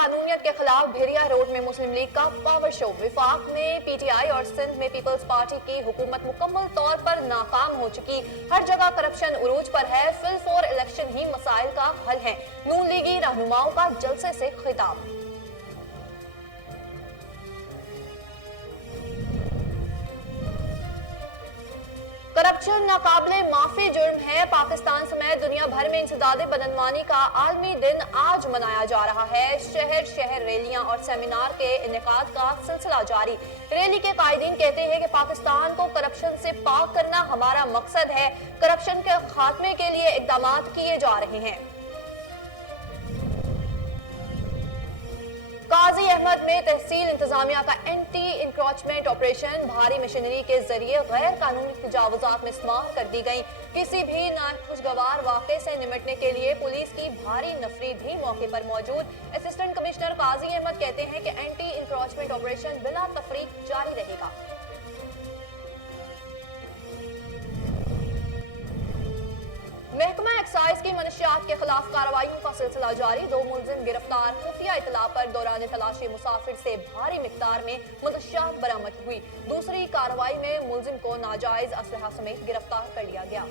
कानूनियत के खिलाफ भेड़िया रोड में मुस्लिम लीग का पावर शो। विफाक में पीटीआई और सिंध में पीपल्स पार्टी की हुकूमत मुकम्मल तौर पर नाकाम हो चुकी। हर जगह करप्शन उरूज पर है। फिल फॉर इलेक्शन ही मसाइल का हल है। नून लीगी रहनुमाओं का जलसे से खिताब। करप्शन नाकाबिले माफी जुर्म है। पाकिस्तान समेत दुनिया भर में इंसदादे बदनवानी का आलमी दिन आज मनाया जा रहा है। शहर शहर रैलियां और सेमिनार के इनेकाद का सिलसिला जारी। रैली के कायदीन कहते हैं कि पाकिस्तान को करप्शन से पाक करना हमारा मकसद है। करप्शन के खात्मे के लिए इकदाम किए जा रहे हैं। काजी अहमद में तहसील इंतजामिया का एंटी इंक्रोचमेंट ऑपरेशन। भारी मशीनरी के जरिए गैर कानूनी तजावुजात में इस्तेमाल कर दी गई। किसी भी नाखुशगवार वाक़े से निपटने के लिए पुलिस की भारी नफरी भी मौके पर मौजूद। असिस्टेंट कमिश्नर काजी अहमद कहते हैं कि एंटी इंक्रोचमेंट ऑपरेशन बिला तफरीक जारी रहेगा। महकमा एक्साइज की मनशियात के खिलाफ कार्रवाइयों का सिलसिला जारी। 2 मुलजिम गिरफ्तार। खुफिया इतला पर दौरान तलाशी मुसाफिर से भारी मिकदार में मनशियात बरामद हुई। दूसरी कार्रवाई में मुलजिम को नाजायज असलहा समेत गिरफ्तार कर लिया गया।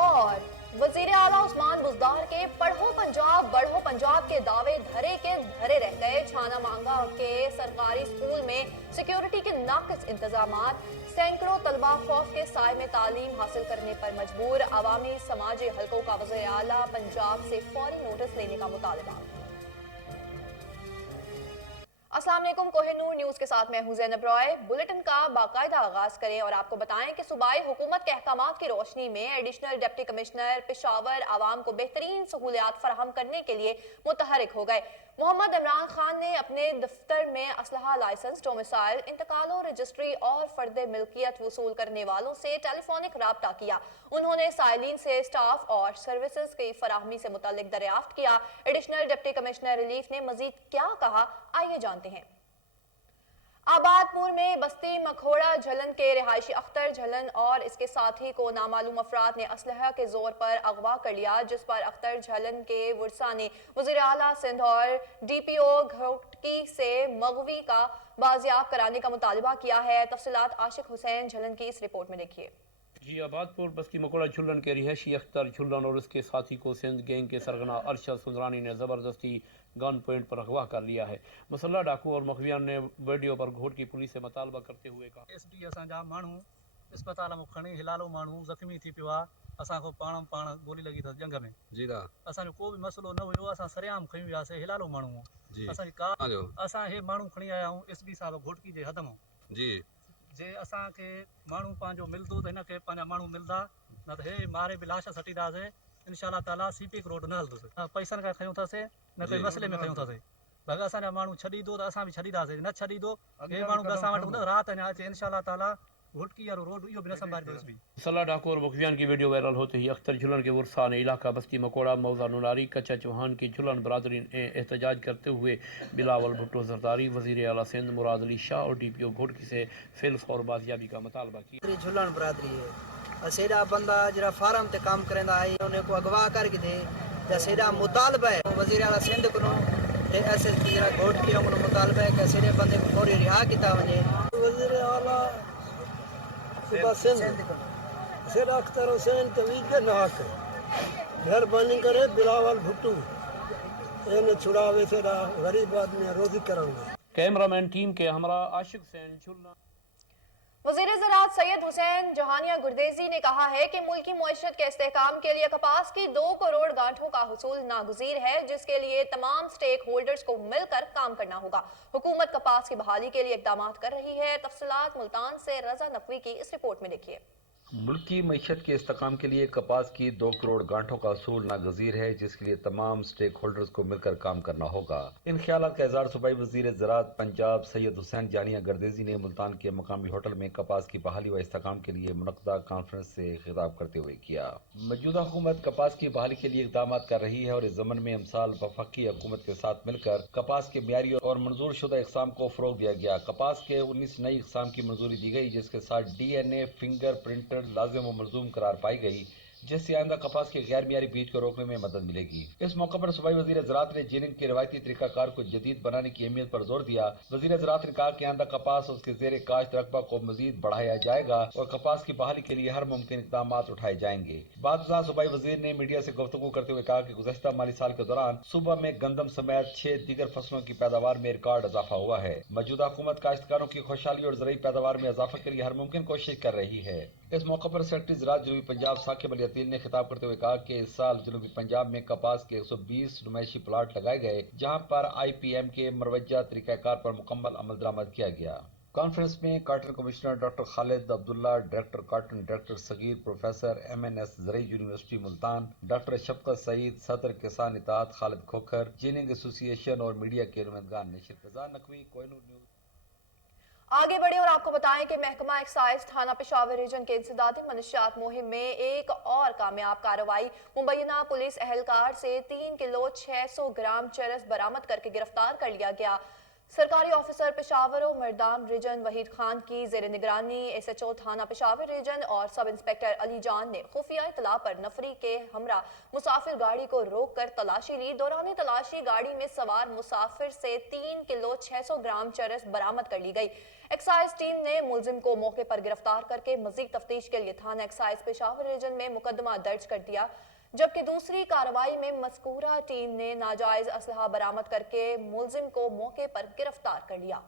और वजीर आला उस्मान बुज़दार के पढ़ो पंजाब बढ़ो पंजाब के दावे धरे के धरे रह गए। छाना मांगा के सरकारी स्कूल में सिक्योरिटी के नाकिस इंतजामात। सैकड़ों तलबा खौफ के साए में तालीम हासिल करने पर मजबूर। अवामी समाजी हलकों का वजीर आला पंजाब से फौरी नोटिस लेने का मुतालबा। अस्सलाम वालेकुम, कोहिनूर न्यूज के साथ मैं हूं ज़ैनब रॉय। बुलेटिन का बाकायदा आगाज करें और आपको बताएं कि सूबाई हुकूमत के अहकामात की रोशनी में एडिशनल डिप्टी कमिश्नर पेशावर आवाम को बेहतरीन सहूलियात फराहम करने के लिए मुतहरिक हो गए। मोहम्मद इमरान खान ने अपने दफ्तर में असलहा लाइसेंस, डोमिसाइल, इंतकालों, रजिस्ट्री और फर्द मिल्कियत वसूल करने वालों से टेलीफोनिक राब्ता किया। उन्होंने साइलिन से स्टाफ और सर्विसेज की फराहमी से मुतालिक दरियाफ्त किया। एडिशनल डिप्टी कमिश्नर रिलीफ ने मजीद क्या कहा, आइए जानते हैं। आबादपुर में बस्ती मखोड़ा झलन के रिहायशी अख्तर झलन और इसके साथी को नामालूम अफराद ने असलहा के जोर पर अगवा कर लिया, जिस पर अख्तर झलन के वर्सा ने वज़ीर आला सिंध और डीपीओ घोटकी से मगवी का बाजियाब कराने का मुतालबा किया है। तफसीलात आशिक हुसैन झलन की इस रिपोर्ट में देखिए। जी, आबादपुर बस्ती मकोड़ा झुल्लन के रिहायशी अख्तर झुल्लन और उसके साथी को सिंध गैंग के सरगना अरशद सुंदरानी ने ज़बरदस्ती गन पॉइंट पर अगवा कर लिया है। मुसल्ला डाकू और मखवियान ने वीडियो पर घोट की पुलिस से मुतालबा करते हुए कहा, एसडी असांजा माण्हू अस्पताल में खणी हिलालो माण्हू ज़ख्मी थी पियो आहे। असांखो पाण गोली लगी अथसि जंग में। जी दा असांजो को बि मसलो न हुयो। असां सरेआम खयूं वियासीं हिलालो माण्हू जी। असांजी कार असां हे माण्हू खणी आया आहियूं एसपी साहब घोटकी जे हद मां जी। जे असांखे माण्हू पंहिंजो मिलंदो त हिनखे पंहिंजा माण्हू मिलंदा, न त हे मारे बि लाश सटींदासीं। इंशाअल्लाह ताला सीपीक रोड न हलंदुसि। पैसनि खां खयूं अथासीं, न कोई मसइले में खयूं अथासीं। भई असांजा माण्हू छॾींदो त असां बि छॾींदासीं, न छॾींदो हे माण्हू बि असां वटि हूंदा राति अञा अचे। इंशाअल्लाह ताला घोटकी वारो रोड इहो बि न संभालींदो एसपी। मुसल्ला डाकू और मखवियान की वीडियो वायरल होते ही अख्तर झुल्लन के वर्सा ने इलाका बस्ती मकोड़ा, मौजा नुनारी, कच्चा चौहान की झुल्लन बरादरी ने एहतजाज करते हुए बिलावल भुट्टो जरदारी, वजीर आला सिंध मुराद अली शाह और डीपीओ घोटकी से फिल फॉर बाजियाबी का मुतालबा किया। झुल्लन बरादरी है असेड़ा बंदा जरा फार्म ते काम करंदा है, उन्हें को अगवा करके दे जसेड़ा मुतालबा है वजीर आला सिंध को ते एसएसपी जरा घोटकी को मुतालबा है कि असेड़े बंदे को फौरी रिहा किया वने। वजीर आला सुबह सिंध सेरा अख्तर हुसैन तवीज के नाक मेहरबानी करे बिलावल भुट्टू इन छुड़ावे सेरा गरीब आदमी रोजी करांगे। कैमरामैन टीम के हमरा आशिक हुसैन झुल्लन। वज़ीर ज़राअत सैयद हुसैन जहानिया गुरदेजी ने कहा है कि मुल्की मईशत के इस्तेहकाम के लिए कपास की 2 करोड़ गांठों का हुसूल नागुज़ीर है, जिसके लिए तमाम स्टेक होल्डर्स को मिलकर काम करना होगा। हुकूमत कपास की बहाली के लिए इकदाम कर रही है। तफसीलात मुल्तान से रजा नकवी की इस रिपोर्ट में देखिए। ملکی معیشت کے استحکام کے لیے کپاس کی 2 کروڑ گانٹھوں کا اصول ناگزیر ہے، جس کے لیے تمام سٹیک ہولڈرز کو مل کر کام کرنا ہوگا۔ ان خیالات کا اظہار صوبائی وزیر زراعت پنجاب سید حسین جانیہ گردیزی نے ملتان کے مقامی ہوٹل میں کپاس کی بحالی و استحکام کے لیے منعقدہ کانفرنس سے خطاب کرتے ہوئے کیا۔ موجودہ حکومت کپاس کی بحالی کے لیے اقدامات کر رہی ہے اور اس ضمن میں امسال وفاقی حکومت کے ساتھ مل کر کپاس کے معیاری اور منظور شدہ اقسام کو فروغ دیا گیا۔ کپاس کے 19 نئی اقسام کی منظوری دی گئی، جس کے ساتھ DNA فنگر پرنٹڈ لازم و ملزوم قرار پائی گئی، جس سے آئندہ کپاس کے غیر معیاری بیج کو روکنے میں مدد ملے گی۔ اس موقع پر صوبائی وزیر زراعت نے جیننگ کے روایتی طریقہ کار کو جدید بنانے کی اہمیت پر زور دیا۔ وزیر زراعت نے کہا کہ آئندہ کپاس اور اس کے زیر کاشت رقبہ کو مزید بڑھایا جائے گا اور کپاس کی بحالی کے لیے ہر ممکن اقدامات اٹھائے جائیں گے۔ بعد ازاں صوبائی وزیر نے میڈیا سے گفتگو کرتے ہوئے کہا کہ گزشتہ مالی سال کے دوران صوبہ میں گندم سمیت 6 دیگر فصلوں کی پیداوار میں ریکارڈ اضافہ ہوا ہے۔ موجودہ حکومت کاشتکاروں کی خوشحالی اور زرعی پیداوار میں اضافہ کے لیے ہر ممکن کوشش کر رہی ہے۔ اس موقع پر سیکرٹری زراعت جنوبی پنجاب ثاقب علی عطیل نے خطاب کرتے ہوئے کہا کہ اس سال جنوبی پنجاب میں کپاس کے 120 نمائشی پلاٹ لگائے گئے، جہاں پر IPM کے مروجہ طریقہ کار پر مکمل عمل درآمد کیا گیا۔ کانفرنس میں کاٹن کمشنر ڈاکٹر خالد عبداللہ، ڈائریکٹر کاٹن ڈائریکٹر صغیر پروفیسر MNS زرعی یونیورسٹی ملتان، ڈاکٹر شفقت سعید، صدر کسان اتحاد خالد کھوکھر، جیننگ ایسوسی ایشن اور میڈیا کے نمائندگان نے شرکت۔ رضا نقوی، کوہ نور نیوز۔ آگے بڑھیں اور آپ کو بتائیں کہ محکمہ ایکسائز تھانہ پشاور ریجن کے انسدادی منشیات مہم میں ایک اور کامیاب کارروائی، مبینہ پولیس اہلکار سے 3 کلو 600 گرام چرس برآمد کر کے گرفتار کر لیا گیا۔ سرکاری آفیسر پشاور و مردان ریجن وحید خان کی زیر نگرانی SHO تھانہ پشاور ریجن اور سب انسپیکٹر علی جان نے خفیہ اطلاع پر نفری کے ہمراہ مسافر گاڑی کو روک کر تلاشی لی۔ دوران تلاشی گاڑی میں سوار مسافر سے 3 کلو 600 گرام چرس برآمد کر لی گئی۔ ایکسائز ٹیم نے ملزم کو موقع پر گرفتار کر کے مزید تفتیش کے لیے تھانہ ایکسائز پشاور ریجن میں مقدمہ درج کر دیا، جبکہ دوسری کارروائی میں مذکورہ ٹیم نے ناجائز اسلحہ برآمد کر کے ملزم کو موقع پر گرفتار کر لیا۔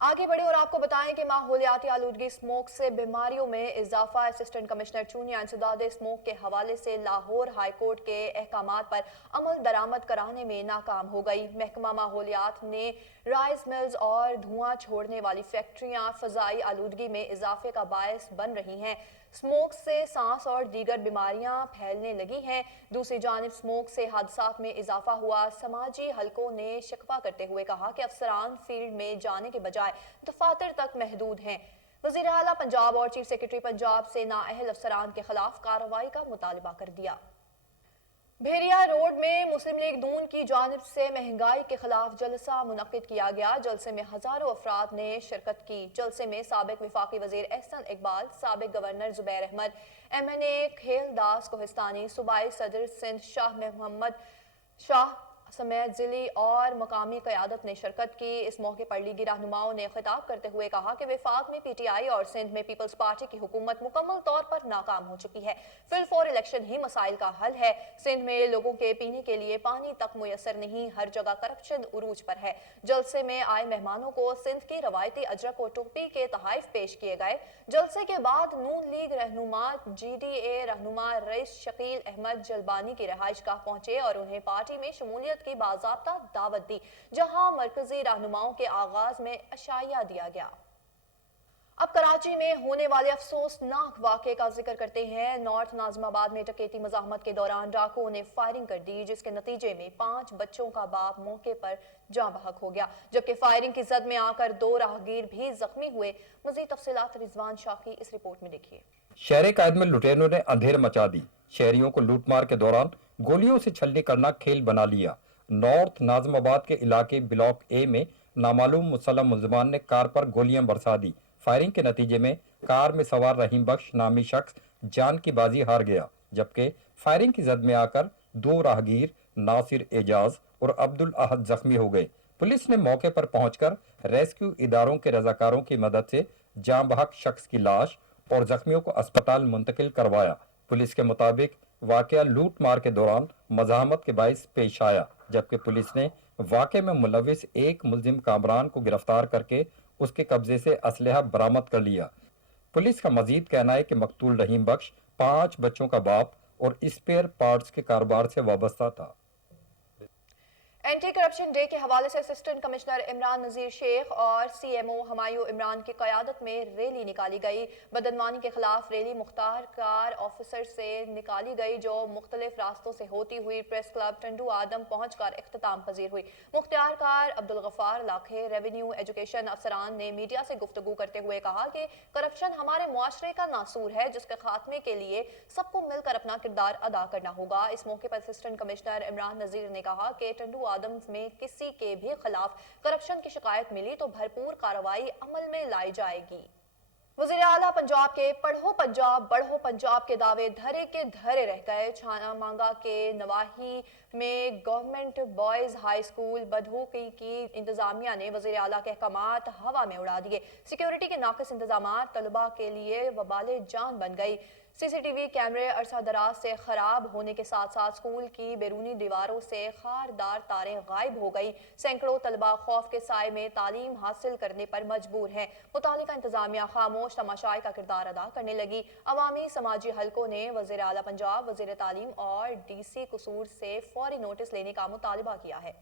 آگے بڑھے اور آپ کو بتائیں کہ ماحولیاتی آلودگی اسموک سے بیماریوں میں اضافہ، اسسٹنٹ کمشنر چونیا انسداد اسموک کے حوالے سے لاہور ہائی کورٹ کے احکامات پر عمل درآمد کرانے میں ناکام ہو گئی۔ محکمہ ماحولیات نے رائس ملز اور دھواں چھوڑنے والی فیکٹریاں فضائی آلودگی میں اضافے کا باعث بن رہی ہیں۔ اسموک سے سانس اور دیگر بیماریاں پھیلنے لگی ہیں۔ دوسری جانب اسموک سے حادثات میں اضافہ ہوا۔ سماجی حلقوں نے شکوہ کرتے ہوئے کہا کہ افسران فیلڈ میں جانے کے بجائے دفاتر تک محدود ہیں۔ وزیر اعلیٰ پنجاب اور چیف سیکرٹری پنجاب سے نااہل افسران کے خلاف کارروائی کا مطالبہ کر دیا۔ بھیریا روڈ میں مسلم لیگ نون کی جانب سے مہنگائی کے خلاف جلسہ منعقد کیا گیا۔ جلسے میں ہزاروں افراد نے شرکت کی۔ جلسے میں سابق وفاقی وزیر احسن اقبال، سابق گورنر زبیر احمد، MNA کھیل داس کوہستانی، صوبائی صدر سندھ شاہ محمد شاہ سمیت ضلعی اور مقامی قیادت نے شرکت کی۔ اس موقع پر لیگی رہنماؤں نے خطاب کرتے ہوئے کہا کہ وفاق میں PTI اور سندھ میں پیپلز پارٹی کی حکومت مکمل طور پر ناکام ہو چکی ہے۔ فی الفور الیکشن ہی مسائل کا حل ہے۔ سندھ میں لوگوں کے پینے کے لیے پانی تک میسر نہیں، ہر جگہ کرپشن عروج پر ہے۔ جلسے میں آئے مہمانوں کو سندھ کی روایتی اجرک و ٹوپی کے تحائف پیش کیے گئے۔ جلسے کے بعد نون لیگ رہنما GDA رہنما رئیس شکیل احمد جلبانی کی رہائش گاہ پہنچے اور انہیں پارٹی میں شمولیت کی باضابطہ دعوت دی، جہاں مرکزی رہنماؤں کے آغاز میں عشائیہ دیا گیا۔ اب کراچی میں ہونے والے افسوسناک واقعے کا ذکر کرتے ہیں۔ نارتھ ناظم آباد میں ڈکیتی مزاحمت کے دوران ڈاکوؤں نے فائرنگ کر دی، جس کے نتیجے میں 5 بچوں کا باپ موقع پر جاں بحق ہو گیا، جبکہ فائرنگ کی زد میں آ کر 2 راہگیر بھی زخمی ہوئے۔ مزید تفصیلات رضوان شاہ کی اس رپورٹ میں دیکھیے۔ شہر قائد میں لٹیروں نے اندھیر مچا دی، شہریوں کو لوٹ مار کے دوران گولیوں سے چھلنی کرنا کھیل بنا لیا۔ نارتھ ناظم آباد کے علاقے بلاک A میں نامعلوم مسلح ملزمان نے کار پر گولیاں برسا دی۔ فائرنگ کے نتیجے میں کار میں سوار رحیم بخش نامی شخص جان کی بازی ہار گیا، جبکہ فائرنگ کی زد میں آ کر 2 راہگیر ناصر اعجاز اور عبد الاحد زخمی ہو گئے۔ پولیس نے موقع پر پہنچ کر ریسکیو اداروں کے رضاکاروں کی مدد سے جاں بحق شخص کی لاش اور زخمیوں کو اسپتال منتقل کروایا۔ پولیس کے مطابق واقعہ لوٹ مار کے دوران مزاحمت کے باعث پیش آیا، جبکہ پولیس نے واقعے میں ملوث ایک ملزم کامران کو گرفتار کر کے اس کے قبضے سے اسلحہ برآمد کر لیا۔ پولیس کا مزید کہنا ہے کہ مقتول رحیم بخش 5 بچوں کا باپ اور اسپیئر پارٹس کے کاروبار سے وابستہ تھا۔ اینٹی کرپشن ڈے کے حوالے سے اسسٹنٹ کمشنر عمران نذیر شیخ اور CMO ہمایوں عمران کی قیادت میں ریلی نکالی گئی۔ بدعنوانی کے خلاف ریلی مختار کار آفیسر سے نکالی گئی جو مختلف راستوں سے ہوتی ہوئی پریس کلب ٹنڈو آدم پہنچ کر اختتام پذیر ہوئی۔ مختار کار عبدالغفار لاکھے ریونیو ایجوکیشن افسران نے میڈیا سے گفتگو کرتے ہوئے کہا کہ کرپشن ہمارے معاشرے کا ناسور ہے جس کے خاتمے کے لیے سب کو مل کر اپنا کردار ادا کرنا ہوگا۔ اس موقع پر اسسٹنٹ کمشنر عمران نذیر نے کہا کہ ٹنڈو آدم میں کسی کے بھی خلاف کرپشن کی شکایت ملی تو بھرپور کارروائی عمل میں لائی جائے گی۔ وزیر اعلیٰ پنجاب کے پڑھو پنجاب بڑھو پنجاب کے دعوے دھرے کے دھرے رہ گئے۔ چھانا مانگا کے نواحی میں گورنمنٹ بوائز ہائی اسکول بدھوکی کی انتظامیہ نے وزیر اعلیٰ کے احکامات ہوا میں اڑا دیے۔ سیکیورٹی کے ناقص انتظامات طلباء کے لیے وبال جان بن گئی۔ CCTV کیمرے عرصہ دراز سے خراب ہونے کے ساتھ ساتھ اسکول کی بیرونی دیواروں سے خاردار تاریں غائب ہو گئی۔ سینکڑوں طلباء خوف کے سائے میں تعلیم حاصل کرنے پر مجبور ہیں۔ متعلقہ انتظامیہ خاموش تماشائی کا کردار ادا کرنے لگی۔ عوامی سماجی حلقوں نے وزیر اعلیٰ پنجاب، وزیر تعلیم اور DC قصور سے فوری نوٹس لینے کا مطالبہ کیا ہے۔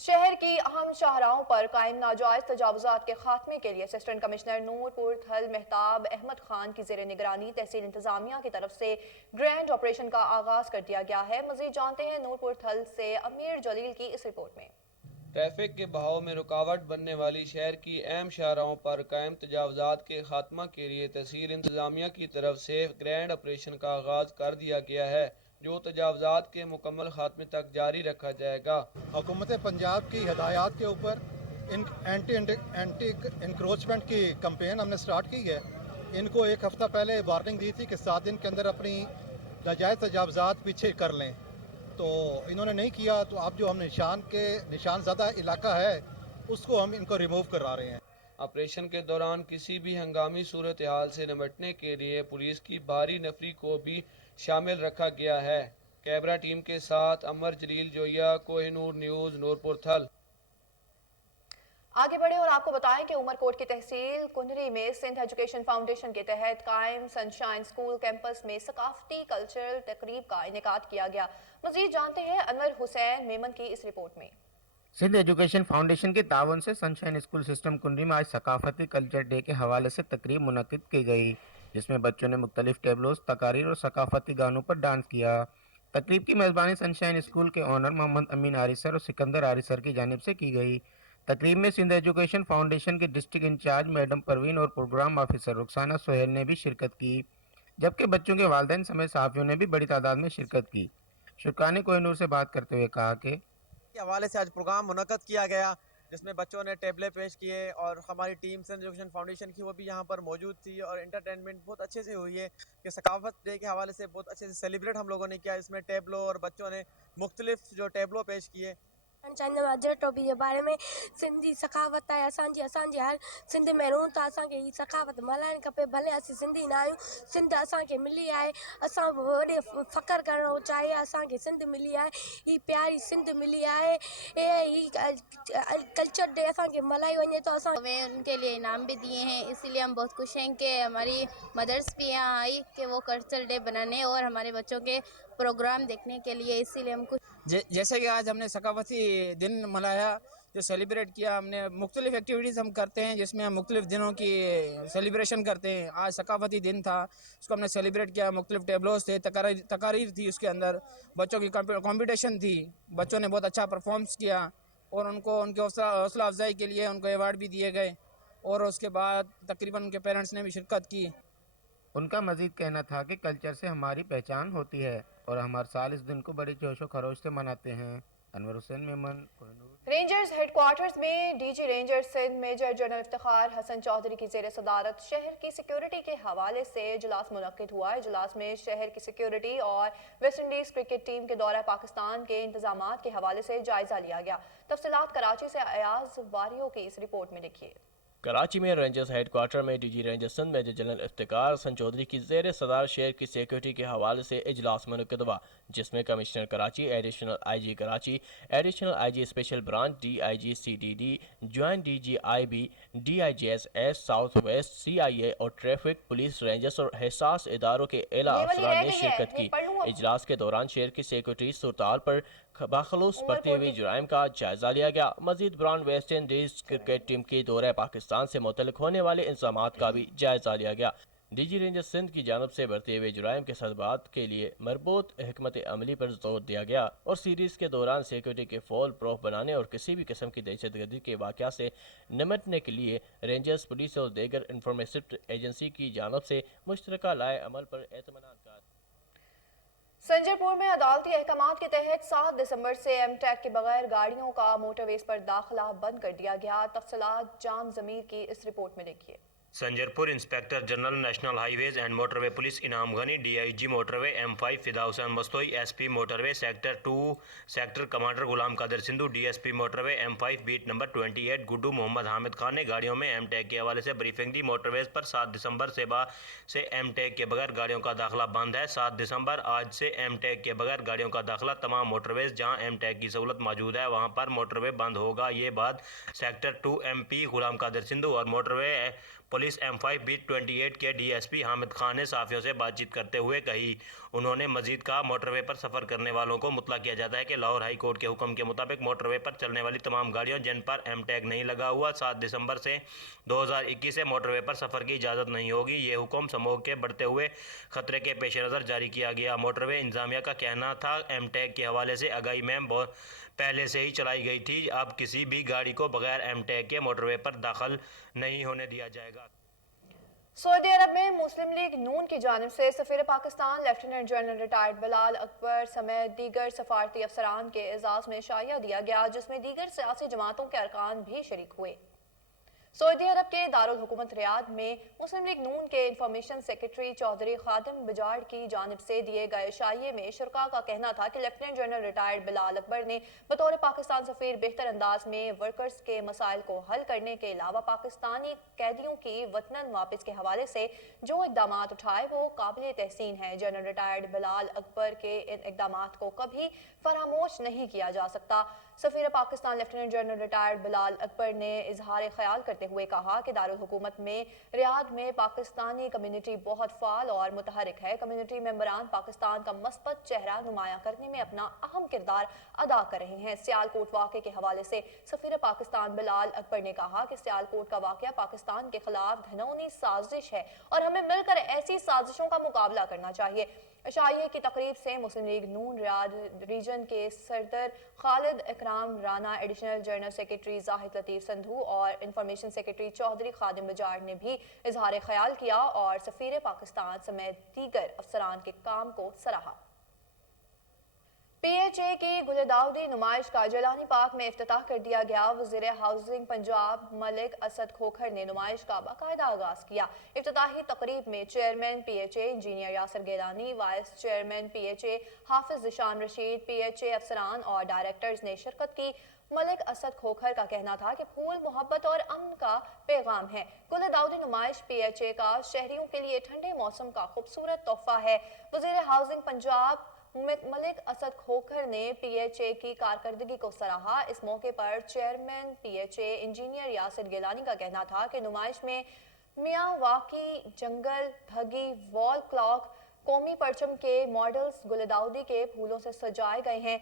شہر کی اہم شاہراہوں پر قائم ناجائز تجاوزات کے خاتمے کے لیے اسسٹنٹ کمشنر نورپور تھل مہتاب احمد خان کی زیر نگرانی تحصیل انتظامیہ کی طرف سے گرینڈ آپریشن کا آغاز کر دیا گیا ہے۔ مزید جانتے ہیں نورپور تھل سے امیر جلیل کی اس رپورٹ میں۔ ٹریفک کے بہاؤ میں رکاوٹ بننے والی شہر کی اہم شاہراہوں پر قائم تجاوزات کے خاتمہ کے لیے تحصیل انتظامیہ کی طرف سے گرینڈ آپریشن کا آغاز کر دیا گیا ہے جو تجاوزات کے مکمل خاتمے تک جاری رکھا جائے گا۔ حکومت پنجاب کی ہدایات کے اوپر اینٹی انکروچمنٹ کی کمپین ہم نے سٹارٹ کی ہے۔ ان کو ایک ہفتہ پہلے وارننگ دی تھی کہ 7 دن کے اندر اپنی ناجائز تجاوزات پیچھے کر لیں، تو انہوں نے نہیں کیا، تو اب جو ہم نشان زدہ علاقہ ہے اس کو ہم ان کو ریموو کرا رہے ہیں۔ آپریشن کے دوران کسی بھی ہنگامی صورتحال سے نمٹنے کے لیے پولیس کی بھاری نفری کو بھی شامل رکھا گیا ہے۔ کیمرہ ٹیم کے ساتھ امر جلیل جویا، کوہ نور نیوز، نورپور تھل۔ آگے بڑھیں اور آپ کو بتائیں کہ عمرکوٹ کی تحصیل کنری میں سندھ ایجوکیشن فاؤنڈیشن کے تحت قائم سنشائن اسکول کیمپس میں ثقافتی کلچرل تقریب کا انعقاد کیا گیا۔ مزید جانتے ہیں انور حسین میمن کی اس رپورٹ میں۔ سندھ ایجوکیشن فاؤنڈیشن کے تعاون سے سنشائن اسکول سسٹم کنری میں آج ثقافتی کلچر ڈے کے حوالے سے تقریب منعقد کی گئی جس میں بچوں نے مختلف ٹیبلوز، تقاریر اور ثقافتی گانوں پر ڈانس کیا۔ تقریب کی میزبانی سنشائن اسکول کے اونر محمد امین آری سر اور سکندر آری سر کی جانب سے کی گئی۔ تقریب میں سندھ ایجوکیشن فاؤنڈیشن کے ڈسٹرکٹ انچارج میڈم پروین اور پروگرام آفیسر رخسانہ سہیل نے بھی شرکت کی، جبکہ بچوں کے والدین سمیت صحافیوں نے بھی بڑی تعداد میں شرکت کی۔ شکار نے کوہ نور سے بات کرتے ہوئے کہا کہ حوالے سے آج پروگرام منعقد کیا گیا جس میں بچوں نے ٹیبلے پیش کیے اور ہماری ٹیم سندھ ایجوکیشن فاؤنڈیشن کی وہ بھی یہاں پر موجود تھی، اور انٹرٹینمنٹ بہت اچھے سے ہوئی ہے کہ ثقافت ڈے کے حوالے سے بہت اچھے سے سیلیبریٹ ہم لوگوں نے کیا۔ اس میں ٹیبلو اور بچوں نے مختلف جو ٹیبلو پیش کیے۔ سنشائن ماجر ٹوپی کے بارے میں سندھی ثقافت ہے اسانجی ہر سندھ میں رہوں تا اسان کے ثقافت ملائن کپے، بھلے اسی سندھی نہ آहियूं، سندھ اسان کے ملی ہے، اسان وڈے فخر کرنا چاہیے، اسان کے سندھ ملی ہے، یہ پیاری سندھ ملی ہے، کلچر ڈے اسان کے ملائی ونے تو اسان ہمیں ان کے لیے انعام بھی دیے ہیں، اسی لیے ہم بہت خوش ہیں کہ ہماری مدرس بھی یہاں آئی کہ وہ کلچر ڈے بنانے اور ہمارے بچوں کے پروگرام دیکھنے کے لیے، اسی لیے ہم خوش۔ جیسے کہ آج ہم نے ثقافتی دن منایا، جو سیلیبریٹ کیا، ہم نے مختلف ایکٹیویٹیز ہم کرتے ہیں جس میں ہم مختلف دنوں کی سیلیبریشن کرتے ہیں۔ آج ثقافتی دن تھا، اس کو ہم نے سیلیبریٹ کیا، مختلف ٹیبلوز تھے، تقاریر تھی، اس کے اندر بچوں کی کمپٹیشن تھی، بچوں نے بہت اچھا پرفارمنس کیا اور ان کو ان کی حوصلہ افزائی کے لیے ان کو ایوارڈ بھی دیے گئے، اور اس کے بعد تقریباً ان کے پیرنٹس نے بھی شرکت کی۔ ان کا مزید کہنا تھا کہ کلچر سے ہماری پہچان ہوتی ہے اور ہم ہر سال اس دن کو بڑے جوش و خروش سے مناتے ہیں۔ انور حسین میمن، کوہ نور۔ رینجرز ہیڈ کوارٹرز میں DG Rangers Sindh major general Iftikhar Hassan Chaudhry کی زیر صدارت شہر کی سیکیورٹی کے حوالے سے اجلاس منعقد ہوا۔ اجلاس میں شہر کی سیکیورٹی اور ویسٹ انڈیز کرکٹ ٹیم کے دورہ پاکستان کے انتظامات کے حوالے سے جائزہ لیا گیا۔ تفصیلات کراچی سے ایاز واریو کی اس رپورٹ میں دیکھیے۔ کراچی میں رینجرز ہیڈ کوارٹر میں DG Rangers Sindh major general Iftikhar Hassan Chaudhry کی زیر صدارت شہر کی سیکیورٹی کے حوالے سے اجلاس منعقد ہوا، جس میں commissioner Karachi, additional IG Karachi, additional IG special branch, DIG CDD، joint DG IB، DIGSS south waste, CIA اور ٹریفک، پولیس، رینجرز اور حساس اداروں کے اعلیٰ افسران نے شرکت کی۔ इजलास के दौरान शहर की सिक्योरिटी सूरताल पर बाखलूस बढ़ती हुई जुराइम का जायजा लिया गया। मजीद ब्रांड वेस्ट इंडीज क्रिकेट टीम की दौरे पाकिस्तान से मुतल्लिक होने वाले इंतजामात का भी जायजा लिया गया। डीजी रेंजर्स सिंध की जानब से बढ़ते हुए जुराइम के सदबात के लिए मरबूत हिकमत अमली पर जोर दिया गया और सीरीज के दौरान सिक्योरिटी के फॉल प्रूफ बनाने और किसी भी किस्म की दहशतगर्दी के वाक़या से निमटने के लिए रेंजर्स, पुलिस और दीगर इंफॉर्मेटिव एजेंसी की जानब से मुश्तरका लाए अमल पर एतमानान का। संजरपुर में अदालती अहकामात के तहत 7 दिसंबर से एमटेक के बगैर गाड़ियों का मोटरवेज पर दाखिला बंद कर दिया गया। तफसीलात जाम ज़मीर की इस रिपोर्ट में देखिए। Sanjarpur inspector general national highways and motorway police Inam Ghani, DIG motorway M5 Fida Hussain Mastoi, SP motorway sector 2 sector commander Ghulam Qadir Sindhu, DSP motorway M5 beat number 28 Guddu Mohammad Hamid Khan ने गाड़ियों में एमटेक के हवाले से ब्रीफिंग दी। मोटरवेज पर 7 दिसंबर से एमटेक के बगैर गाड़ियों का दाखिला बंद है। 7 दिसंबर आज से एमटेक के बगैर गाड़ियों का दाखिला तमाम मोटरवेज जहां एमटेक की सहूलत मौजूद है वहां पर मोटरवे बंद होगा। ये बात सेक्टर 2 MP गुलाम कादिर सिंधु और मोटरवे पुलिस M5 बीट 28 के डीएसपी हामिद खान ने साफियों से बातचीत करते हुए कही। उन्होंने मजीद कहा, मोटरवे पर सफ़र करने वालों को मुतला किया जाता है कि लाहौर हाई कोर्ट के हुक्म के मुताबिक मोटरवे पर चलने वाली तमाम गाड़ियों जिन पर एमटेग नहीं लगा हुआ 7 दिसंबर से 2021 से मोटरवे पर सफ़र की इजाज़त नहीं होगी। ये हुक्म समूह के बढ़ते हुए खतरे के पेश नज़र जारी किया गया। मोटरवे इंतजामिया का कहना था एमटेग के हवाले से आगाही में पहले से ही चलाई गई थी। अब किसी भी गाड़ी को बगैर एमटेग के मोटरवे पर दाखिल नहीं होने दिया जाएगा। सऊदी अरब में मुस्लिम लीग नून की जानिब से सफीर Pakistan lieutenant general retired Bilal Akbar समेत दीगर सफारती अफसरान के एजाज़ में शाया दिया गया, जिसमें दीगर सियासी जमातों के अरकान भी शरीक हुए। सऊदी अरब के दारुल हुकूमत रियाद में मुस्लिम लीग नून के इंफॉर्मेशन सेक्रेटरी चौधरी खादिम बजाड़ की जानिब से दिए गए शाये में शुरका का कहना था कि lieutenant general retired Bilal Akbar ने बतौर पाकिस्तान सफीर बेहतर अंदाज में वर्कर्स के मसाइल को हल करने के अलावा पाकिस्तानी कैदियों की वतन वापस के हवाले से जो इकदाम उठाए वो काबिल तहसीन है। जनरल रिटायर्ड बिलाल अकबर के इन इकदाम को कभी फरामोश नहीं किया जा सकता। सफीर Pakistan lieutenant general retired Bilal Akbar ने इजहार ख्याल करते हुए कहा कि दारुल हुकूमत में रियाद में पाकिस्तानी कम्युनिटी बहुत फाल और मुतहरिक है। कम्युनिटी मेंबरान पाकिस्तान का मस्बत चेहरा नुमाया करने में अपना अहम किरदार अदा कर रहे हैं। सियालकोट वाक़े के हवाले से सफीर पाकिस्तान बिलाल अकबर ने कहा कि सियालकोट का वाक़या पाकिस्तान के खिलाफ घिनौनी साजिश है और हमें मिलकर ऐसी साजिशों का मुकाबला करना चाहिए। शाये की तकरीब से मुस्लिम लीग नून रियाद रीजन के सदर Khalid Ikram Rana, additional general secretary Zahid Latif Sandhu और इंफॉर्मेशन सेक्रेटरी चौधरी खादिम बजाड़ ने भी इजहार ख्याल किया और सफीर पाकिस्तान समेत दीगर अफसरान के काम को सराहा। PHA की गुलदाउदी नुमाइश का जलानी पार्क में इफ्तिताह कर दिया गया। वज़ीर हाउसिंग पंजाब मलिक असद खोखर ने नुमाइश का बाकायदा आगाज किया। इफ्तिताही तकरीब में chairman PHA engineer Yasir Gilani, vice chairman PHA Hafiz Zeeshan Rashid, PHA अफसरान और डायरेक्टर्स ने शिरकत की। मलिक असद खोखर का कहना था कि फूल मोहब्बत और अमन का पैगाम है। गुलदाउदी नुमाइश PHA का शहरियों के लिए ठंडे मौसम का खूबसूरत तोहफा है। वज़ीर हाउसिंग पंजाब मलिक असद खोखर ने PHA की कारकर्दगी को सराहा। इस मौके पर chairman PHA engineer Yasir Gilani का कहना था कि नुमाइश में मियावाकी, जंगल, भगी, वॉल क्लॉक, कौमी परचम के मॉडल्स गुलदाउदी के फूलों से सजाए गए हैं।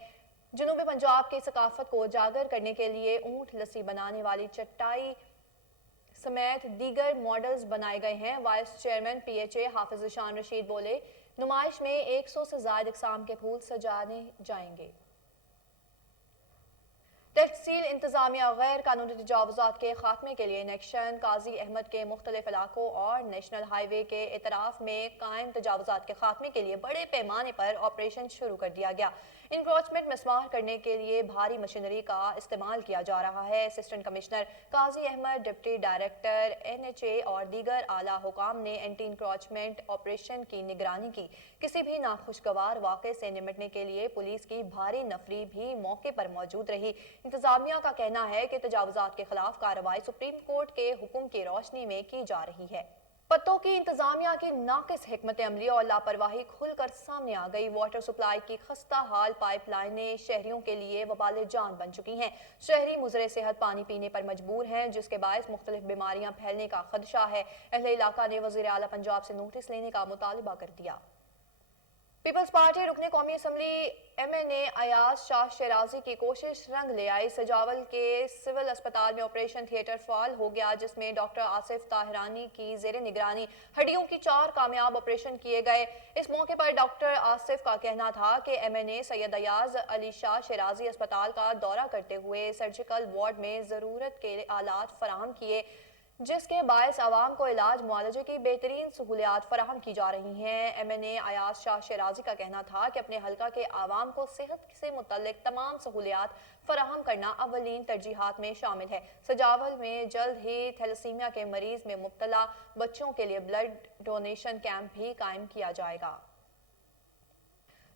जनूबी पंजाब की सकाफत को उजागर करने के लिए ऊंट लस्सी बनाने वाली चटाई समेत दीगर मॉडल्स बनाए गए हैं। Vice chairman PHA Hafiz Zeeshan Rashid बोले, नुमाइश में 100 से ज़ायद इक़साम के फूल सजाने जाएंगे। तहसील इंतजामिया गैर कानूनी तजावुज़ात के खात्मे के लिए नेक्शन काजी अहमद के मुख्तलिफ इलाकों और नेशनल हाईवे के इतराफ में कायम तजावुज़ात के खात्मे के लिए बड़े पैमाने पर ऑपरेशन शुरू कर दिया गया। इंक्रोचमेंट मिसमार करने के लिए भारी मशीनरी का इस्तेमाल किया जा रहा है। असिस्टेंट कमिश्नर काजी अहमद, डिप्टी डायरेक्टर NHA और दीगर आला हुकाम ने एंटी इंक्रोचमेंट ऑपरेशन की निगरानी की। किसी भी नाखुशगवार वाक़े से निपटने के लिए पुलिस की भारी नफरी भी मौके पर मौजूद रही। इंतजामिया का कहना है कि तजावुज़ात के खिलाफ कार्रवाई सुप्रीम कोर्ट के हुक्म की रोशनी में की जा रही है। पत्तों की इंतजामिया की नाकिस हिकमत अमली और लापरवाही खुलकर सामने आ गई। वाटर सप्लाई की खस्ता हाल पाइपलाइनें शहरियों के लिए वबाल जान बन चुकी हैं। शहरी मुजरे सेहत पानी पीने पर मजबूर हैं, जिसके बायस मुख्तलिफ बीमारियां फैलने का खदशा है। अहले इलाका ने वज़ीर आला पंजाब से नोटिस लेने का मुतालबा कर दिया। पीपल्स पार्टी रुकने कौमी असम्बली MNA अयाज शाह शराजी की कोशिश रंग ले आई। सजावल के सिविल अस्पताल में ऑपरेशन थिएटर फाल हो गया, जिसमें डॉक्टर आसिफ ताहरानी की जेर निगरानी हड्डियों की 4 कामयाब ऑपरेशन किए गए। इस मौके पर डॉक्टर आसिफ का कहना था कि MNA सैयद अयाज अली शाह शराजी अस्पताल का दौरा करते हुए सर्जिकल वार्ड में ज़रूरत के आलात फराहम किए, जिसके बायस आवाम को इलाज मुआलजे की बेहतरीन सहूलियात फराहम की जा रही हैं। MNA अयाज शाह शराजी का कहना था कि अपने हल्का के आवाम को सेहत से मुतल्लिक तमाम सहूलियात फराहम करना अवलीन तरजीहात में शामिल है। सजावल में जल्द ही थैलेसीमिया के मरीज में मुब्तला बच्चों के लिए ब्लड डोनेशन कैंप भी कायम किया जाएगा।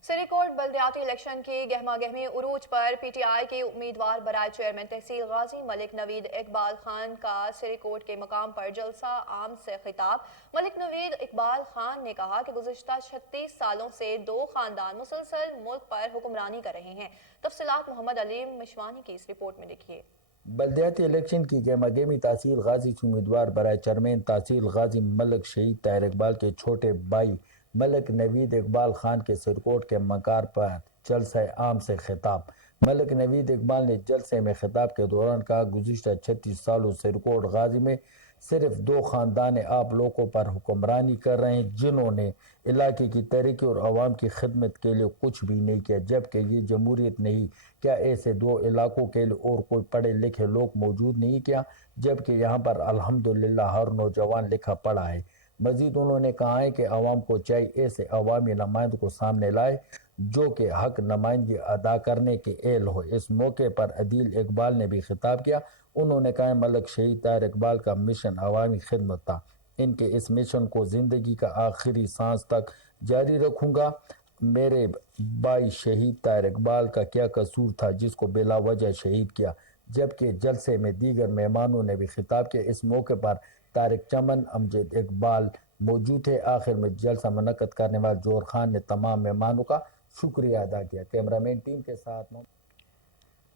सिरीकोट बल्दियाती इलेक्शन की गहमा गहमी उरूज पर PTI के उम्मीदवार बराए चेयरमैन तहसील गाजी मलिक नवीद इकबाल खान का सिरीकोट के मकाम पर जलसा आम से खिताब। मलिक नवीद इकबाल खान ने कहा कि गुज़िश्ता 36 सालों से 2 खानदान मुसलसल मुल्क पर हुक्मरानी कर रहे हैं। तफसीलात मोहम्मद अलीम मिशवानी की इस रिपोर्ट में देखिए। बल्दियाती इलेक्शन की गहमा गहमी तहसील गाजी से उम्मीदवार बराए चेयरमैन तहसील गाजी मलिक शहीद ताहिर इकबाल के छोटे भाई मलिक नवीद इकबाल खान के सिरकोट के मकार पर जलसा आम से खिताब। मलिक नवीद इकबाल ने जलसे में खिताब के दौरान कहा, गुज़िश्ता 36 सालों सिरकोट गाजी में सिर्फ 2 खानदान आप लोगों पर हुक्मरानी कर रहे हैं, जिन्होंने इलाके की तरक्की और आवाम की खिदमत के लिए कुछ भी नहीं किया, जबकि ये जमहूरियत नहीं। क्या ऐसे 2 इलाकों के लिए और कोई पढ़े लिखे लोग मौजूद नहीं क्या, जबकि यहाँ पर अल्हम्दुलिल्लाह हर नौजवान लिखा पढ़ा है। मजीद उन्होंने कहा है कि आवाम को चाहिए ऐसे अवामी नुमाइंदों को सामने लाए जो कि हक नुमाइंदगी अदा करने के एल हो। इस मौके पर अदील इकबाल ने भी खिताब किया। उन्होंने कहा, मलिक शहीद ताहिर इकबाल का मिशन अवामी खिदमत था। इनके इस मिशन को ज़िंदगी का आखिरी सांस तक जारी रखूँगा। मेरे भाई शहीद ताहिर इकबाल का क्या कसूर था जिसको बिला वजह शहीद किया। जबकि जलसे में दीगर मेहमानों ने भी खिताब किया। इस मौके पर तारिक चमन, अमजद इकबाल मौजूद थे। आखिर में जलसा मुनक्कद करने वाले जोर खान ने तमाम मेहमानों का शुक्रिया अदा किया। कैमरामैन टीम के साथ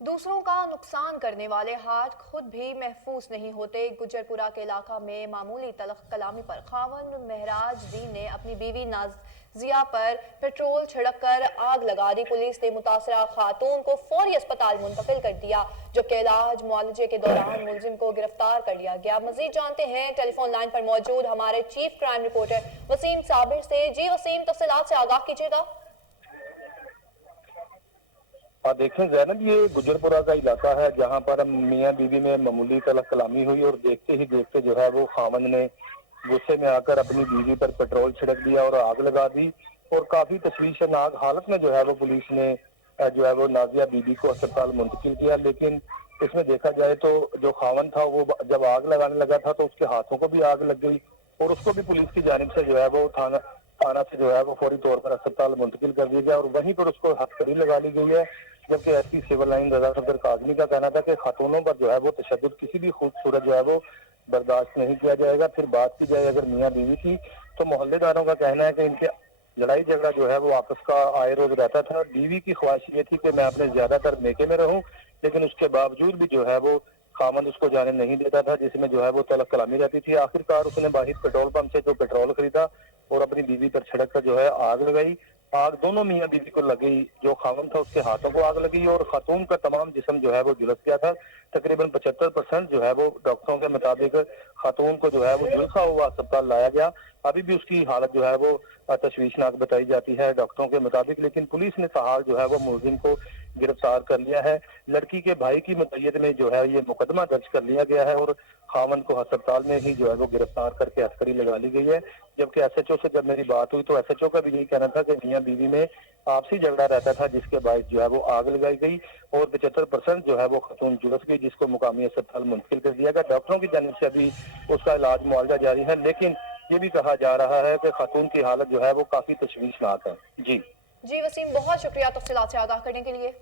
दूसरों का नुकसान करने वाले हाथ खुद भी महफूज नहीं होते। गुजरपुरा के इलाका में मामूली तलख कलामी पर खावन महराज दीन ने अपनी बीवी नाजिया पर पेट्रोल छिड़ककर आग लगा दी। पुलिस ने मुतासरा खातून को फौरी अस्पताल मुंतकिल कर दिया, जबकि इलाज मुआलजे के दौरान मुलजिम को गिरफ्तार कर लिया गया। मजीद जानते हैं टेलीफोन लाइन पर मौजूद हमारे chief crime reporter Waseem Sabir से। जी वसीम, तफसीलात से आगाह कीजिएगा। देखें जैनब, ये गुजरपुरा का इलाका है जहाँ पर मियाँ बीवी में मामूली तलख कलामी हुई और देखते ही देखते जो है वो खामन ने गुस्से में आकर अपनी बीवी पर पेट्रोल छिड़क दिया और आग लगा दी। और काफी तशवीशनाक हालत में जो है वो पुलिस ने जो है वो नाजिया बीबी को अस्पताल मुंतकिल किया। लेकिन इसमें देखा जाए तो जो खामन था वो जब आग लगाने लगा था तो उसके हाथों को भी आग लग गई और उसको भी पुलिस की जानिब से जो है वो थाना से जो है वो फौरी तौर पर अस्पताल मुंतकिल कर दिया गया और वहीं पर उसको हथकड़ी लगा ली गई है। जबकि एसपी सिविल लाइन रजा सफदर काजमी का कहना था कि खातूनों पर जो है वो तशद्दुद किसी भी खूबसूरत जो है वो बर्दाश्त नहीं किया जाएगा। फिर बात की जाए अगर मियाँ बीवी की, तो मोहल्लेदारों का कहना है कि इनके लड़ाई झगड़ा जो है वो आपस का आए रोज रहता था। बीवी की ख्वाहिश ये थी कि मैं अपने ज्यादातर मेके में रहूं, लेकिन उसके बावजूद भी जो है वो खामन उसको जाने नहीं देता था, जिसमें जो है वो तलख कलामी रहती थी। आखिरकार उसने बाहिर पेट्रोल पंप से जो पेट्रोल खरीदा और अपनी बीवी पर छिड़क कर जो है आग लगाई। आग दोनों मियाँ बीवी को लगी। जो खामन था उसके हाथों को आग लगी और खातून का तमाम जिस्म जो है वो झुलस गया था। तकरीबन 75% जो है वो डॉक्टरों के मुताबिक खातून को जो है वो झुलसा हुआ अस्पताल लाया गया। अभी भी उसकी हालत जो है वो तशवीशनाक बताई जाती है डॉक्टरों के मुताबिक। लेकिन पुलिस ने फिलहाल जो है वो मुलजिम को गिरफ्तार कर लिया है। लड़की के भाई की मुतय्यद में जो है ये मुकदमा दर्ज कर लिया गया है और खामन को अस्पताल में ही जो है वो गिरफ्तार करके हथकड़ी लगा ली गई है। जबकि एसएचओ से जब मेरी बात हुई तो एसएचओ का भी यही कहना था कि मियाँ बीवी में आपसी झगड़ा रहता था, जिसके बायस जो है वो आग लगाई गई और 75% जो है वो खातून झुलस गई, जिसको मुकामी अस्पताल मुंतकिल कर दिया गया। डॉक्टरों की जानिब से अभी उसका इलाज मुआवजा जारी है, लेकिन ये भी कहा जा रहा है कि खातून की हालत जो है वो काफी तशवीशनाक है। जी वसीम, बहुत शुक्रिया तफसीलात से आगाह करने के लिए।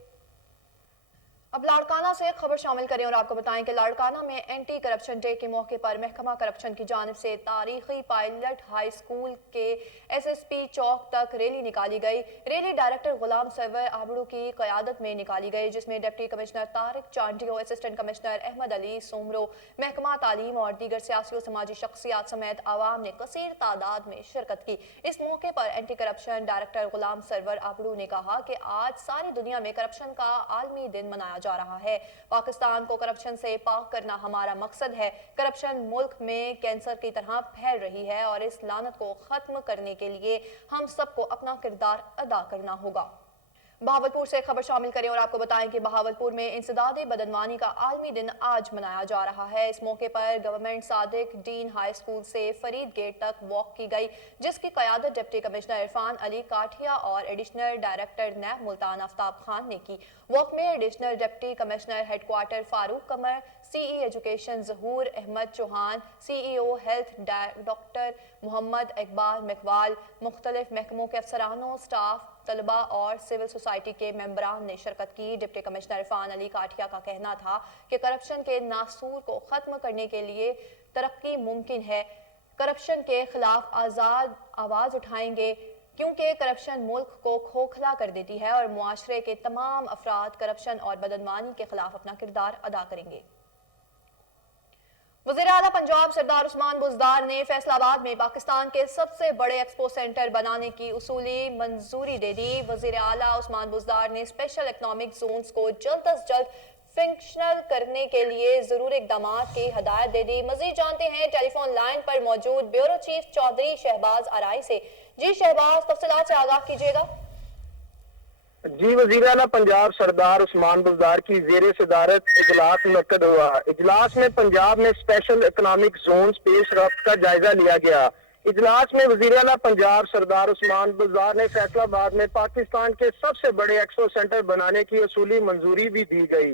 अब लाड़काना से खबर शामिल करें और आपको बताएं कि लाड़काना में एंटी करप्शन डे के मौके पर महकमा करप्शन की जानिब से तारीखी पायलट हाई स्कूल के एसएसपी चौक तक रैली निकाली गई। रैली डायरेक्टर गुलाम सरवर आबड़ू की क़यादत में निकाली गई, जिसमें deputy commissioner Tariq Chandio, assistant commissioner Ahmed Ali Soomro, महकमा तालीम और दीगर सियासी और समाजी शख्सियात समेत आवाम ने कसीर तादाद में शिरकत की। इस मौके पर anti corruption director Ghulam Sarwar आबड़ू ने कहा कि आज सारी दुनिया में करप्शन का आलमी दिन मनाया जा रहा है। पाकिस्तान को करप्शन से पाक करना हमारा मकसद है। करप्शन मुल्क में कैंसर की तरह फैल रही है और इस लानत को खत्म करने के लिए हम सबको अपना किरदार अदा करना होगा। बहावलपुर से खबर शामिल करें और आपको बताएं कि बहावलपुर में इंसदादे बदनवानी का आलमी दिन आज मनाया जा रहा है। इस मौके पर government Sadiq Deen high school से फरीद गेट तक वॉक की गई, जिसकी क़यादत डिप्टी कमिश्नर इरफान अली काठिया और additional director NAB Multan Aftab Khan ने की। वॉक में additional deputy commissioner headquarter Farooq Qamar, CE education Zahoor Ahmad Chauhan, CEO health doctor Mohammad Iqbal Makwal, मुख्तलिफ महकमों के अफसरानों, स्टाफ, तलबा और सिविल सोसाइटी के मेंबरान ने शिरकत की। डिप्टी कमिश्नर इरफान अली काठिया का कहना था कि करप्शन के नासूर को खत्म करने के लिए तरक्की मुमकिन है। करप्शन के खिलाफ आज़ाद आवाज़ उठाएंगे क्योंकि करप्शन मुल्क को खोखला कर देती है और मुआशरे के तमाम अफराद करप्शन और बदनवानी के खिलाफ अपना किरदार अदा करेंगे। वज़ीर आला पंजाब सरदार उस्मान बुज़दार ने फैसलाबाद में पाकिस्तान के सबसे बड़े एक्सपो सेंटर बनाने की उसूली मंजूरी दे दी। वज़ीर आला उस्मान बुज़दार ने स्पेशल इकनॉमिक जोन्स को जल्द अज जल्द फंक्शनल करने के लिए जरूरी इक़दाम की हदायत दे दी। मज़ीद जानते हैं टेलीफोन लाइन पर मौजूद ब्यूरो चीफ चौधरी शहबाज आराई से। जी शहबाज, तफसीलात से आगाह कीजिएगा। जी, वज़ीर आला पंजाब सरदार उस्मान बुज़दार की ज़ेरे सदारत इजलास मुनक्कद हुआ। इजलास में पंजाब में स्पेशल इकनॉमिक जोन्स पेश रफ्त का जायजा लिया गया। इजलास में वज़ीर आला पंजाब सरदार उस्मान बुज़दार ने फैसलाबाद में पाकिस्तान के सबसे बड़े एक्सपो सेंटर बनाने की उसूली मंजूरी भी दी गई।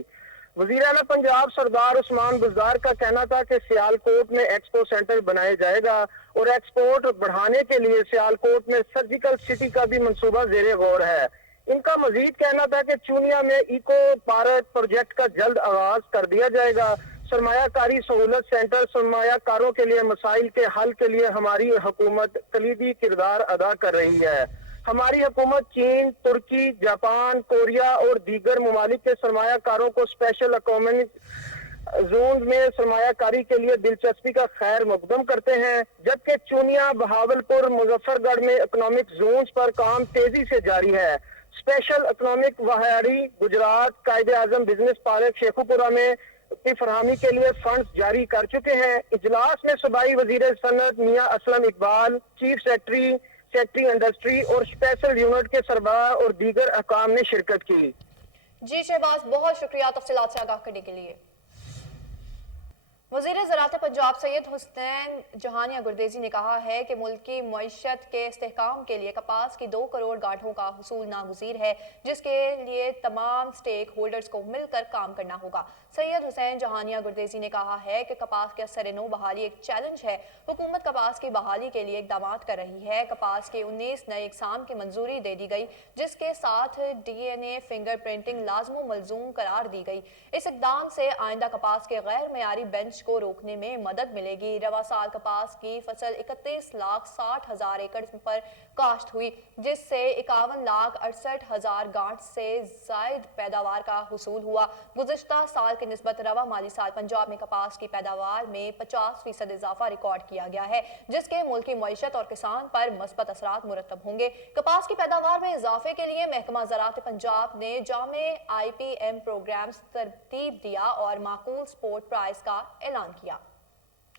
वज़ीर आला पंजाब सरदार उस्मान बुज़दार का कहना था कि सियालकोट में एक्सपो सेंटर बनाया जाएगा और एक्सपोर्ट बढ़ाने के लिए सियालकोट में सर्जिकल सिटी का भी मंसूबा ज़ेरे गौर है। इनका मजीद कहना था कि चूनिया में इको पार्क प्रोजेक्ट का जल्द आगाज कर दिया जाएगा। सरमायाकारी सहूलत सेंटर सरमायाकारों के लिए मसाइल के हल के लिए हमारी हुकूमत कलीदी किरदार अदा कर रही है। हमारी हुकूमत चीन, तुर्की, जापान, कोरिया और दीगर ममालिक के सरमायाकारों को स्पेशल इकोनॉमिक जोन में सरमायाकारी के लिए दिलचस्पी का खैर मकदम करते हैं, जबकि चूनिया, बहावलपुर, मुजफ्फरगढ़ में इकोनॉमिक जोन्स पर काम तेजी से जारी है। स्पेशल इकोनॉमिक वहाड़ी गुजरात कायदे आजम बिजनेस पार्क शेखुपुरा में की फरहमी के लिए फंड्स जारी कर चुके हैं। इजलास में सूबाई वजीर सनत Mian Aslam Iqbal, chief secretary industry और स्पेशल यूनिट के सरबराह और दीगर अहकाम ने शिरकत की। जी शहबाज, बहुत शुक्रिया तफसीलात से आगाह करने के लिए। वज़ीर ज़राअत पंजाब सैयद हुसैन जहानिया गुरदेजी ने कहा है कि मुल्क की मईशत के इस्तेहकाम के लिए कपास की 2 करोड़ गांठों का हुसूल नागुज़ीर है, जिसके लिए तमाम स्टेक होल्डर्स को मिलकर काम करना होगा। सैयद हुसैन जहानिया गुरदेजी ने कहा है कि कपास के असर नो बहाली एक चैलेंज है। हुकूमत कपास की बहाली के लिए इक़दाम कर रही है। कपास के 19 नए इक़साम की मंजूरी दे दी गई, जिसके साथ DNA फिंगर प्रिंटिंग लाजमो मलजूम करार दी गई। इस इक़दाम से आइंदा कपास के गैर मयारी बेंच को रोकने में मदद मिलेगी। रवा साल कपास की फसल 31,60,000 एकड़ पर काश्त हुई, जिससे 51,68,000 गांठ से जायद पैदावार का हुसूल हुआ। गुज़िश्ता साल की निस्बत रवा माली साल पंजाब में कपास की पैदावार में 50% इजाफा रिकॉर्ड किया गया है, जिसके मुल्की मईशत और किसान पर मस्बत असरात मुरतब होंगे। कपास की पैदावार में इजाफे के लिए महकमा ज़राअत पंजाब ने जामे IPM प्रोग्राम्स तरतीब दिया और माकूल स्पोर्ट प्राइस का ऐलान किया।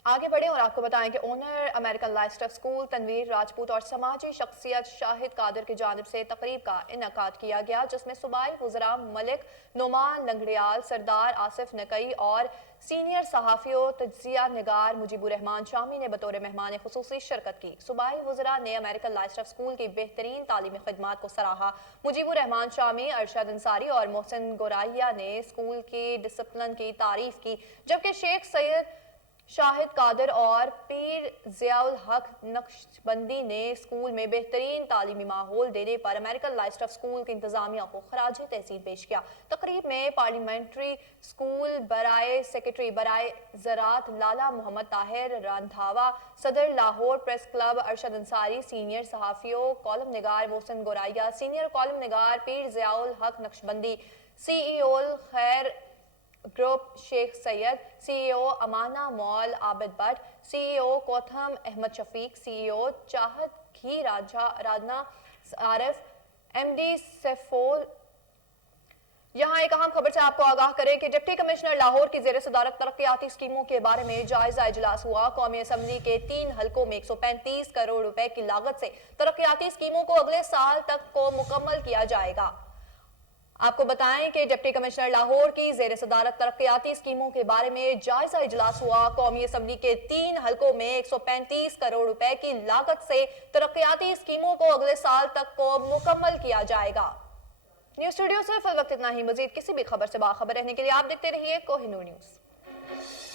आगे बढ़े और आपको बताएं कि owner American lifestyle school Tanveer Rajput और समाजी शख्सियत शाहिद कादिर की जानिब से तकरीब का इनकाद किया गया, जिसमें सूबाई वज़रा मलिक नोमान लंगड़ियाल, सरदार आसिफ नकई और सीनियर सहाफ़ियों तज्जिया निगार मुजीबुर रहमान शामी ने बतौर मेहमान खुसूसी शिरकत की। सूबाई वज़रा ने अमेरिकन लाइफस्टाइल स्कूल की बेहतरीन तालीमी खिदमात को सराहा। मुजीबुर रहमान शामी, अरशद अंसारी और मोहसिन गोराइया ने स्कूल की डिसिप्लिन की तारीफ की, जबकि शेख सैयद शाहिद कादिर और पीर ज़ियाउल हक नक्शबंदी ने स्कूल में बेहतरीन तालीमी माहौल देने पर अमेरिकन लाइस्टफ स्कूल की इंतजामिया को खराज तहसीन पेश किया। तकरीब में पार्लियामेंट्री स्कूल बराए सेक्रेटरी बराए ज़रात लाला मोहम्मद ताहिर रंधावा, सदर Lahore press club Arshad Ansari, senior सहाफ़ियों कॉलम निगार मोहसिन गोराइया, सीनियर कॉलम निगार Pir Ziaul Haq Naqshbandi, CEO Khair group Sheikh Syed, CEO Amana mall Abid Butt, CEO Kotham Ahmad Shafiq, CEO Chahat घी राजना आरिफ, MD सेफोल। यहाँ एक अहम खबर से आपको आगाह करें कि डिप्टी कमिश्नर लाहौर की जेर सदारत तरक्याती स्कीमों के बारे में जायजा इजलास हुआ। कौमी असम्बली के 3 हलकों में 135 करोड़ रुपए की लागत से तरक्याती स्कीमों को अगले साल तक को मुकम्मल किया जाएगा। आपको बताएं कि डिप्टी कमिश्नर लाहौर की जेर सदारत तरक्याती स्कीमों के बारे में जायजा इजलास हुआ। कौमी असम्बली के 3 हलकों में 135 करोड़ रुपए की लागत से तरक्याती स्कीमों को अगले साल तक को मुकम्मल किया जाएगा। न्यूज़ स्टूडियो से फिल वक्त इतना ही। मजीद किसी भी खबर से बाखबर रहने के लिए आप देखते रहिए कोहिनूर न्यूज़।